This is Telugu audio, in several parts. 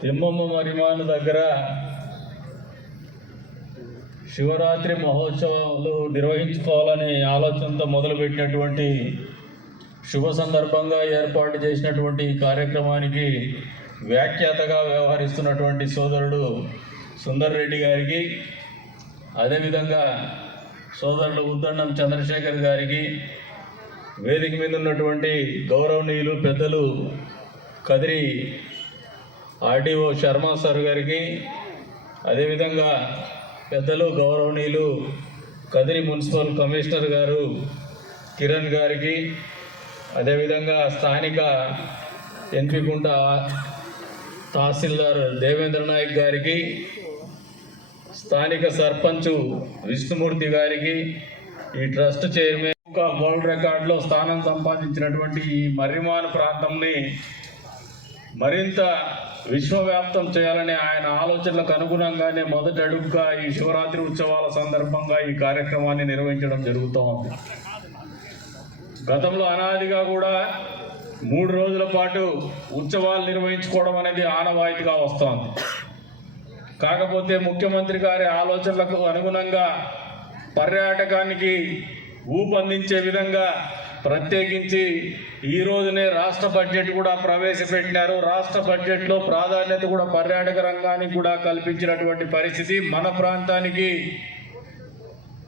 తిమ్మమ్మ మరిమాను దగ్గర శివరాత్రి మహోత్సవాలు నిర్వహించుకోవాలనే ఆలోచనతో మొదలుపెట్టినటువంటి శుభ సందర్భంగా ఏర్పాటు చేసినటువంటి ఈ కార్యక్రమానికి వ్యాఖ్యాతగా వ్యవహరిస్తున్నటువంటి సోదరుడు సుందర్ రెడ్డి గారికి అదేవిధంగా సోదరుడు ఉద్దండం చంద్రశేఖర్ గారికి వేదిక మీద ఉన్నటువంటి గౌరవనీయులు పెద్దలు కదిరి ఆర్డీఓ శర్మ సార్ గారికి అదేవిధంగా పెద్దలు గౌరవనీయులు కదిరి మున్సిపల్ కమిషనర్ గారు కిరణ్ గారికి అదేవిధంగా స్థానిక ఎన్పికుంట తహసీల్దార్ దేవేంద్ర నాయక్ గారికి స్థానిక సర్పంచ్ విష్ణుమూర్తి గారికి ఈ ట్రస్ట్ చైర్మన్ ఒక వరల్డ్ రికార్డులో స్థానం సంపాదించినటువంటి ఈ మర్రిమాను ప్రాంతంని మరింత విశ్వవ్యాప్తం చేయాలనే ఆయన ఆలోచనలకు అనుగుణంగానే మొదటి అడుగుగా ఈ శివరాత్రి ఉత్సవాల సందర్భంగా ఈ కార్యక్రమాన్ని నిర్వహించడం జరుగుతూ ఉంది. గతంలో అనాదిగా కూడా మూడు రోజుల పాటు ఉత్సవాలు నిర్వహించుకోవడం అనేది ఆనవాయితీగా వస్తోంది కాకపోతే ముఖ్యమంత్రి గారి ఆలోచనలకు అనుగుణంగా పర్యాటకానికి ఊపందించే విధంగా ప్రత్యేకించి ఈ రోజునే రాష్ట్ర బడ్జెట్ కూడా ప్రవేశపెట్టినారు రాష్ట్ర బడ్జెట్లో ప్రాధాన్యత కూడా పర్యాటక రంగానికి కూడా కల్పించినటువంటి పరిస్థితి. మన ప్రాంతానికి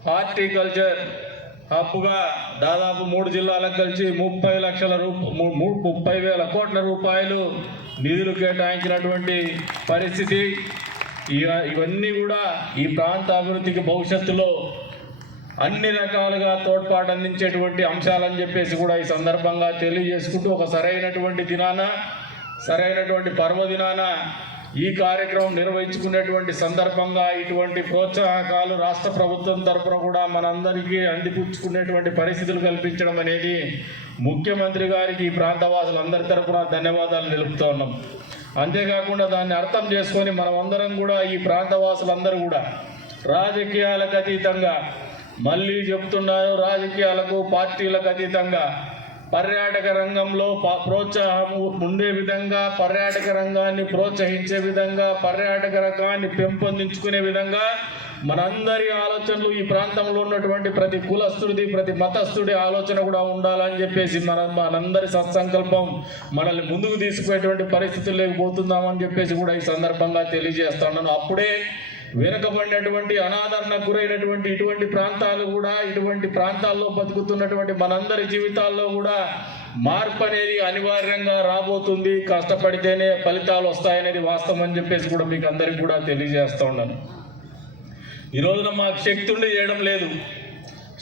హార్టికల్చర్ హబ్గా దాదాపు మూడు జిల్లాలకు కలిసి ముప్పై లక్షల రూప ముప్పై వేల కోట్ల రూపాయలు నిధులు కేటాయించినటువంటి పరిస్థితి. ఇవన్నీ కూడా ఈ ప్రాంత అభివృద్ధికి భవిష్యత్తులో అన్ని రకాలుగా తోడ్పాటు అందించేటువంటి అంశాలని చెప్పేసి కూడా ఈ సందర్భంగా తెలియజేసుకుంటూ ఒక సరైనటువంటి దినాన సరైనటువంటి పర్వదినాన ఈ కార్యక్రమం నిర్వహించుకునేటువంటి సందర్భంగా ఇటువంటి ప్రోత్సాహకాలు రాష్ట్ర ప్రభుత్వం తరఫున కూడా మనందరికీ అందిపుచ్చుకునేటువంటి పరిస్థితులు కల్పించడం అనేది ముఖ్యమంత్రి గారికి ఈ ప్రాంతవాసులందరి తరఫున ధన్యవాదాలు తెలుపుతూ ఉన్నాం. అంతేకాకుండా దాన్ని అర్థం చేసుకొని మనమందరం కూడా ఈ ప్రాంతవాసులందరూ కూడా రాజకీయాలకు అతీతంగా మళ్ళీ చెప్తున్నాను రాజకీయాలకు పార్టీలకు అతీతంగా. పర్యాటక రంగంలో ప- ప్రోత్సాహం ఉండే విధంగా పర్యాటక రంగాన్ని ప్రోత్సహించే విధంగా పర్యాటక రంగాన్ని పెంపొందించుకునే విధంగా మనందరి ఆలోచనలు ఈ ప్రాంతంలో ఉన్నటువంటి ప్రతి కులస్తుడిది ప్రతి మతస్థుడి ఆలోచన కూడా ఉండాలని చెప్పేసి మన మనందరి సత్సంకల్పం మనల్ని ముందుకు తీసుకునేటువంటి పరిస్థితులు లేకపోతున్నామని చెప్పేసి కూడా ఈ సందర్భంగా తెలియజేస్తున్నాను అప్పుడే వెనుకబడినటువంటి అనాదరణ గురైనటువంటి ఇటువంటి ప్రాంతాలు కూడా ఇటువంటి ప్రాంతాల్లో బతుకుతున్నటువంటి మనందరి జీవితాల్లో కూడా మార్పు అనేది అనివార్యంగా రాబోతుంది. కష్టపడితేనే ఫలితాలు వస్తాయనేది వాస్తవం అని చెప్పేసి కూడా మీకు అందరికి కూడా తెలియజేస్తూ ఉన్నాను. ఈ రోజున మాకు శక్తి ఉండి చేయడం లేదు.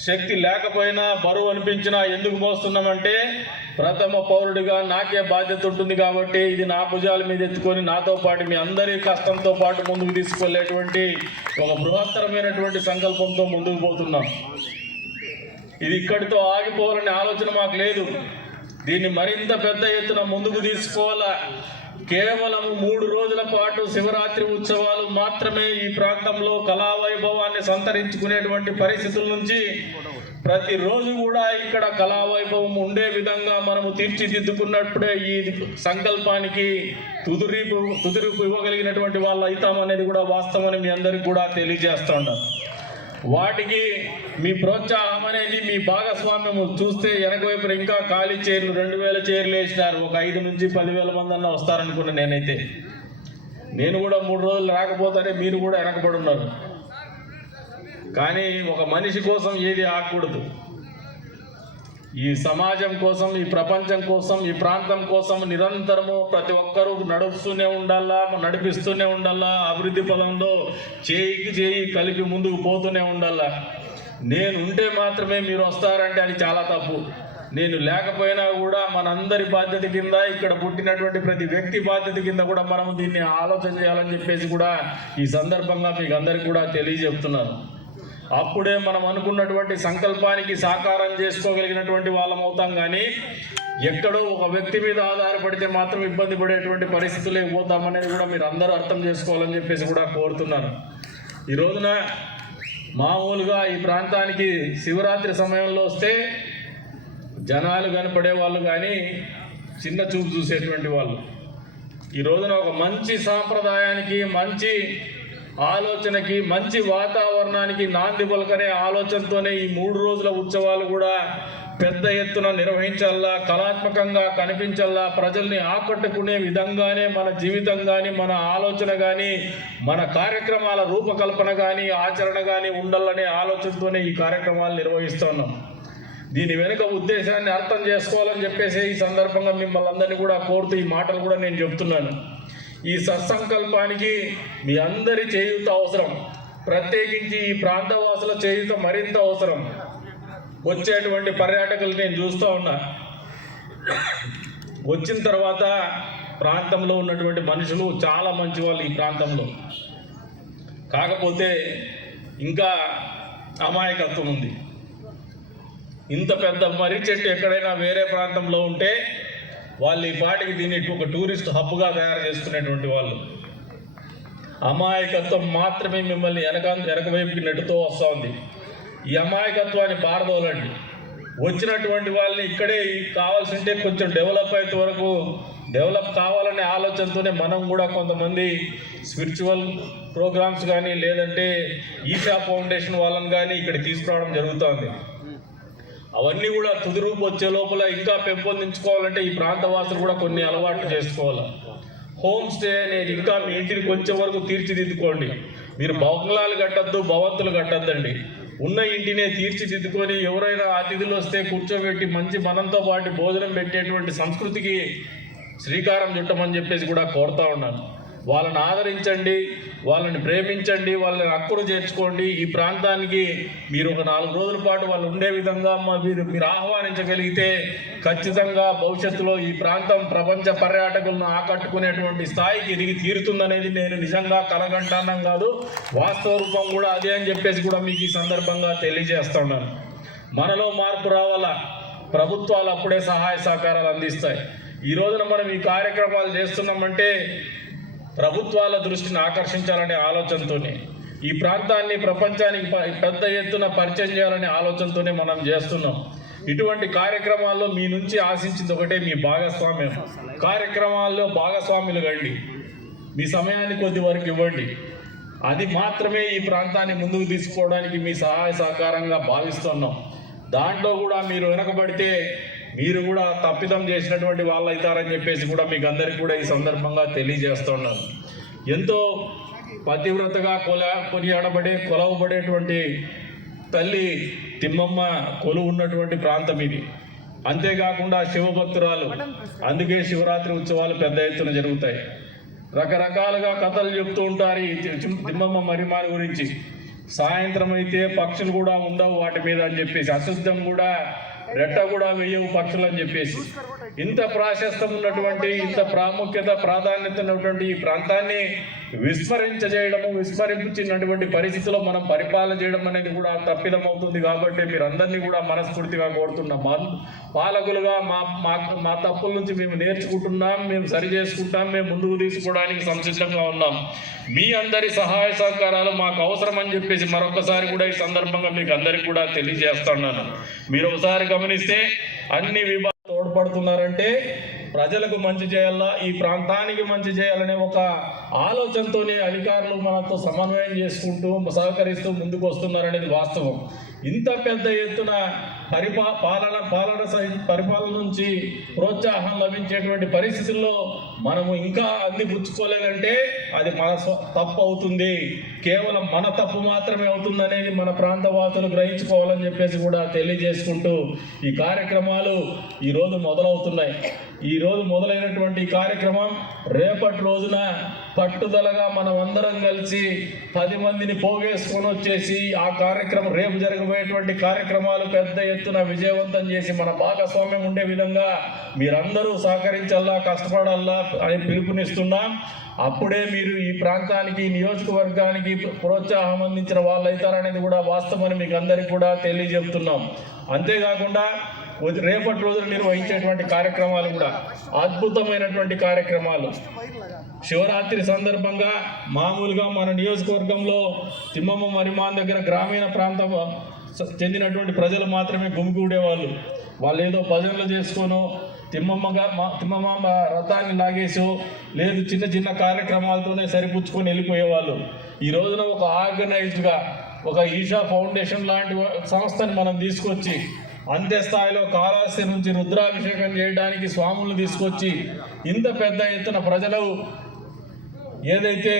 శక్తి లేకపోయినా బరువు అనిపించినా ఎందుకు మోస్తున్నామంటే ప్రథమ పౌరుడిగా నాకే బాధ్యత ఉంటుంది కాబట్టి ఇది నా భుజాల మీద ఎత్తుకొని నాతో పాటు మీ అందరి కష్టంతో పాటు ముందుకు తీసుకెళ్ళేటువంటి ఒక బృహత్తరమైనటువంటి సంకల్పంతో ముందుకు పోతున్నాం. ఇది ఇక్కడితో ఆగిపోవాలనే ఆలోచన మాకు లేదు. దీన్ని మరింత పెద్ద ఎత్తున ముందుకు తీసుకోవాలా? కేవలం మూడు రోజుల పాటు శివరాత్రి ఉత్సవాలు మాత్రమే ఈ ప్రాంతంలో కళా వైభవాన్ని సంతరించుకునేటువంటి పరిస్థితుల నుంచి ప్రతిరోజు కూడా ఇక్కడ కళా వైభవం ఉండే విధంగా మనము తీర్చిదిద్దుకున్నప్పుడే ఈ సంకల్పానికి తుదిరీపు తుదిరీపు ఇవ్వగలిగినటువంటి వాళ్ళు అవుతాం అనేది కూడా వాస్తవమని మీ అందరికి కూడా తెలియజేస్తున్నాను వాటికి మీ ప్రోత్సాహం అనేది మీ భాగస్వామ్యం చూస్తే వెనక వైపు ఇంకా ఖాళీ చైర్లు రెండు వేల చైర్లు వేసినారు. ఒక ఐదు నుంచి పదివేల మంది అన్న వస్తారనుకున్నా నేనైతే. నేను కూడా మూడు రోజులు రాకపోతేనే మీరు కూడా వెనకబడి ఉన్నారు. కానీ ఒక మనిషి కోసం ఏది ఆగకూడదు. ఈ సమాజం కోసం ఈ ప్రపంచం కోసం ఈ ప్రాంతం కోసం నిరంతరము ప్రతి ఒక్కరూ నడుస్తూనే ఉండాలా నడిపిస్తూనే ఉండాలా అభివృద్ధి పదంలో చేయికి చేయి కలిపి ముందుకు పోతూనే ఉండాలా. నేను ఉంటే మాత్రమే మీరు వస్తారంటే అది చాలా తప్పు. నేను లేకపోయినా కూడా మనందరి బాధ్యత కింద ఇక్కడ పుట్టినటువంటి ప్రతి వ్యక్తి బాధ్యత కింద కూడా మనం దీన్ని ఆలోచన చేయాలని చెప్పేసి కూడా ఈ సందర్భంగా మీకు అందరికి కూడా తెలియజెప్తున్నాను అప్పుడే మనం అనుకున్నటువంటి సంకల్పానికి సాకారం చేసుకోగలిగినటువంటి వాళ్ళం అవుతాం కానీ ఎక్కడో ఒక వ్యక్తి మీద ఆధారపడితే మాత్రం ఇబ్బంది పడేటువంటి పరిస్థితులే పోతామనేది కూడా మీరు అందరూ అర్థం చేసుకోవాలని చెప్పేసి కూడా కోరుతున్నాను. ఈ రోజున మామూలుగా ఈ ప్రాంతానికి శివరాత్రి సమయంలో వస్తే జనాలు కనపడే వాళ్ళు కానీ చిన్న చూపు చూసేటువంటి వాళ్ళు. ఈ రోజున ఒక మంచి సాంప్రదాయానికి మంచి ఆలోచనకి మంచి వాతావరణానికి నాంది పలకనే ఆలోచనతోనే ఈ మూడు రోజుల ఉత్సవాలు కూడా పెద్ద ఎత్తున నిర్వహించాలా కళాత్మకంగా కనిపించాలా ప్రజల్ని ఆకట్టుకునే విధంగానే మన జీవితం కానీ మన ఆలోచన కానీ మన కార్యక్రమాల రూపకల్పన కానీ ఆచరణ కానీ ఉండాలనే ఆలోచనతోనే ఈ కార్యక్రమాలు నిర్వహిస్తున్నాం దీని వెనుక ఉద్దేశాన్ని అర్థం చేసుకోవాలని చెప్పేసి ఈ సందర్భంగా మిమ్మల్ని అందరినీ కూడా కోరుతూ ఈ మాటలు కూడా నేను చెప్తున్నాను. ఈ సత్సంకల్పానికి మీ అందరి చేయూత అవసరం. ప్రత్యేకించి ఈ ప్రాంతవాసుల చేయూత మరింత అవసరం. వచ్చేటువంటి పర్యాటకులు నేను చూస్తూ ఉన్నా. వచ్చిన తర్వాత ప్రాంతంలో ఉన్నటువంటి మనుషులు చాలా మంచి వాళ్ళు ఈ ప్రాంతంలో. కాకపోతే ఇంకా అమాయకత్వం ఉంది. ఇంత పెద్ద మర్రి చెట్టు ఎక్కడైనా వేరే ప్రాంతంలో ఉంటే వాళ్ళు ఈ పాటికి దీన్ని ఒక టూరిస్ట్ హబ్గా తయారు చేసుకునేటువంటి వాళ్ళు. అమాయకత్వం మాత్రమే మిమ్మల్ని వెనక వెనక వైపుకి నెట్టుతూ వస్తూ ఉంది. ఈ అమాయకత్వాన్ని పారదోలండి. వచ్చినటువంటి వాళ్ళని ఇక్కడే కావాల్సింటే కొంచెం డెవలప్ అయ్యే వరకు డెవలప్ కావాలనే ఆలోచనతోనే మనం కూడా కొంతమంది స్పిరిచువల్ ప్రోగ్రామ్స్ కానీ లేదంటే ఈషా ఫౌండేషన్ వాళ్ళని కానీ ఇక్కడ తీసుకురావడం జరుగుతోంది. అవన్నీ కూడా తుది రూపు వచ్చే లోపల ఇంకా పెంపొందించుకోవాలంటే ఈ ప్రాంతవాసులు కూడా కొన్ని అలవాట్లు చేసుకోవాలి. హోమ్ స్టే అనేది ఇంకా మీ ఇంటిని కొంచెం వరకు తీర్చిదిద్దుకోండి. మీరు బంగ్లాలు కట్టద్దు భవంతులు కట్టద్దండి. ఉన్న ఇంటినే తీర్చిదిద్దుకొని ఎవరైనా అతిథులు వస్తే కూర్చోబెట్టి మంచి మనంతో పాటు భోజనం పెట్టేటువంటి సంస్కృతికి శ్రీకారం చుట్టమని చెప్పేసి కూడా కోరుతా ఉన్నాను. వాళ్ళని ఆదరించండి వాళ్ళని ప్రేమించండి వాళ్ళని హక్కును చేర్చుకోండి. ఈ ప్రాంతానికి మీరు ఒక నాలుగు రోజుల పాటు వాళ్ళు ఉండే విధంగా మీరు మీరు ఆహ్వానించగలిగితే ఖచ్చితంగా భవిష్యత్తులో ఈ ప్రాంతం ప్రపంచ పర్యాటకులను ఆకట్టుకునేటువంటి స్థాయికి ఎదిగి తీరుతుందనేది నేను నిజంగా కలగంటానం కాదు. వాస్తవ రూపం కూడా అదే అని చెప్పేసి కూడా మీకు ఈ సందర్భంగా తెలియజేస్తున్నాను మనలో మార్పు రావాలా ప్రభుత్వాలు అప్పుడే సహాయ సహకారాలు అందిస్తాయి. ఈ రోజున మనం ఈ కార్యక్రమాలు చేస్తున్నామంటే ప్రభుత్వాల దృష్టిని ఆకర్షించాలనే ఆలోచనతోనే ఈ ప్రాంతాన్ని ప్రపంచానికి పెద్ద ఎత్తున పరిచయం చేయాలనే ఆలోచనతోనే మనం చేస్తున్నాం. ఇటువంటి కార్యక్రమాల్లో మీ నుంచి ఆశించింది ఒకటే మీ భాగస్వామ్యం. కార్యక్రమాల్లో భాగస్వాములు కండి మీ సమయాన్ని కొద్ది వరకు ఇవ్వండి. అది మాత్రమే ఈ ప్రాంతాన్ని ముందుకు తీసుకోవడానికి మీ సహాయ సహకారంగా భావిస్తున్నాం. దాంట్లో కూడా మీరు వెనకబడితే మీరు కూడా తప్పిదం చేసినటువంటి వాళ్ళు అవుతారని చెప్పేసి కూడా మీకు అందరికీ కూడా ఈ సందర్భంగా తెలియజేస్తున్నాను. ఎంతో పతివ్రతగా కొల కొనియాడబడే కొలవబడేటువంటి తల్లి తిమ్మమ్మ కొలు ఉన్నటువంటి ప్రాంతం ఇది. అంతేకాకుండా శివభక్తురాలు అందుకే శివరాత్రి ఉత్సవాలు పెద్ద ఎత్తున జరుగుతాయి. రకరకాలుగా కథలు చెప్తూ ఉంటారు ఈ తిమ్మమ్మ మరిమాని గురించి. సాయంత్రం అయితే పక్షులు కూడా ఉండవు వాటి మీద అని చెప్పేసి అశుద్ధం కూడా రెట్ట కూడా వెయ్యవు పక్షులు అని చెప్పేసి. ఇంత ప్రాశస్తం ఉన్నటువంటి ఇంత ప్రాముఖ్యత ప్రాధాన్యత ఉన్నటువంటి ఈ ప్రాంతాన్ని విస్మరించజేయడము విస్మరించినటువంటి పరిస్థితిలో మనం పరిపాలన చేయడం అనేది కూడా తప్పిదం అవుతుంది కాబట్టి మీరందరినీ కూడా మనస్ఫూర్తిగా కోరుతున్నాం పాలకులుగా మా మా మా తప్పుల నుంచి మేము నేర్చుకుంటున్నాం మేము సరి చేసుకుంటాం మేము ముందుకు తీసుకోవడానికి సంసిద్ధంగా ఉన్నాం. మీ అందరి సహాయ సహకారాలు మాకు అవసరం అని చెప్పేసి మరొకసారి కూడా ఈ సందర్భంగా మీకు అందరికి కూడా తెలియజేస్తున్నాను మీరు ఒకసారి గమనిస్తే అన్ని విభాగాలు తోడ్పడుతున్నారంటే ప్రజలకు మంచి చేయాలా? ఈ ప్రాంతానికి మంచి చేయాలనే ఒక ఆలోచనతోనే అధికారులు మనతో సమన్వయం చేసుకుంటూ సహకరిస్తూ ముందుకు వస్తున్నారనేది వాస్తవం. ఇంత పెద్ద ఎత్తున పరిపా పాలన పాలన పరిపాలన నుంచి ప్రోత్సాహం లభించేటువంటి పరిస్థితుల్లో మనము ఇంకా అందిపుచ్చుకోలేదంటే అది మన తప్పు అవుతుంది. కేవలం మన తప్పు మాత్రమే అవుతుంది అనేది మన ప్రాంత వాసులు గ్రహించుకోవాలని చెప్పేసి కూడా తెలియజేసుకుంటూ ఈ కార్యక్రమాలు ఈరోజు మొదలవుతున్నాయి. ఈరోజు మొదలైనటువంటి కార్యక్రమం రేపటి రోజున పట్టుదలగా మనం అందరం కలిసి పది మందిని పోగేసుకొని వచ్చేసి ఆ కార్యక్రమం రేపు జరగబోయేటువంటి కార్యక్రమాలు పెద్ద ఎత్తున విజయవంతం చేసి మన భాగస్వామ్యం ఉండే విధంగా మీరందరూ సహకరించాలా కష్టపడాలా అని పిలుపునిస్తున్నాం. అప్పుడే మీరు ఈ ప్రాంతానికి నియోజకవర్గానికి ప్రోత్సాహం అందించిన వాళ్ళు అవుతారనేది కూడా వాస్తవమని మీకు అందరికీ కూడా తెలియజెప్తున్నాం అంతేకాకుండా రేపటి రోజున నిర్వహించేటువంటి కార్యక్రమాలు కూడా అద్భుతమైనటువంటి కార్యక్రమాలు. శివరాత్రి సందర్భంగా మామూలుగా మన నియోజకవర్గంలో తిమ్మమ్మ మరిమాన్ దగ్గర గ్రామీణ ప్రాంతం చెందినటువంటి ప్రజలు మాత్రమే గుమిగూడేవాళ్ళు వాళ్ళు. ఏదో భజనలు చేసుకోను తిమ్మమ్మగా మా తిమ్మమ్మ రథాన్ని లాగేసో లేదు చిన్న చిన్న కార్యక్రమాలతోనే సరిపుచ్చుకొని వెళ్ళిపోయేవాళ్ళు ఈ రోజున ఒక ఆర్గనైజ్డ్గా ఒక ఈషా ఫౌండేషన్ లాంటి సంస్థని మనం తీసుకొచ్చి అంత్యస్థాయిలో కాళహస్తి నుంచి రుద్రాభిషేకం చేయడానికి స్వాములను తీసుకొచ్చి ఇంత పెద్ద ఎత్తున ప్రజలు ఏదైతే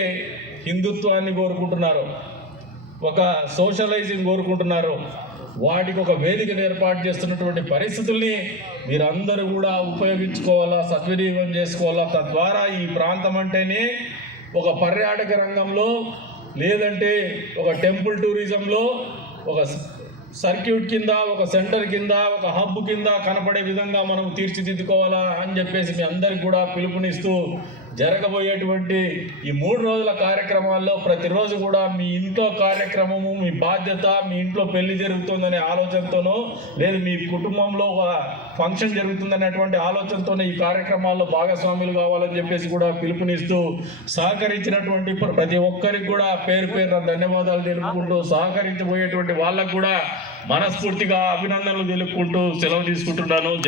హిందుత్వాన్ని కోరుకుంటున్నారో ఒక సోషలైజింగ్ కోరుకుంటున్నారో వాటికి ఒక వేదికను ఏర్పాటు చేస్తున్నటువంటి పరిస్థితుల్ని మీరందరూ కూడా ఉపయోగించుకోవాలా సద్వినియోగం చేసుకోవాలా? తద్వారా ఈ ప్రాంతం అంటేనే ఒక పర్యాటక రంగంలో లేదంటే ఒక టెంపుల్ టూరిజంలో ఒక సర్క్యూట్ కింద ఒక సెంటర్ కింద ఒక హబ్ కింద కనపడే విధంగా మనం తీర్చిదిద్దుకోవాలా అని చెప్పేసి మీ అందరికి కూడా పిలుపునిస్తూ జరగబోయేటువంటి ఈ మూడు రోజుల కార్యక్రమాల్లో ప్రతిరోజు కూడా మీ ఇంట్లో కార్యక్రమము మీ బాధ్యత మీ ఇంట్లో పెళ్ళి జరుగుతుందనే ఆలోచనతోనో లేదు మీ కుటుంబంలో ఒక ఫంక్షన్ జరుగుతుందనేటువంటి ఆలోచనతోనే ఈ కార్యక్రమాల్లో భాగస్వాములు కావాలని చెప్పేసి కూడా పిలుపునిస్తూ సహకరించినటువంటి ప్ర- ప్రతి ఒక్కరికి కూడా పేరు పేరున ధన్యవాదాలు తెలుపుకుంటూ సహకరించబోయేటువంటి వాళ్ళకు కూడా మనస్ఫూర్తిగా అభినందనలు తెలుపుకుంటూ సెలవు తీసుకుంటున్నాను. జై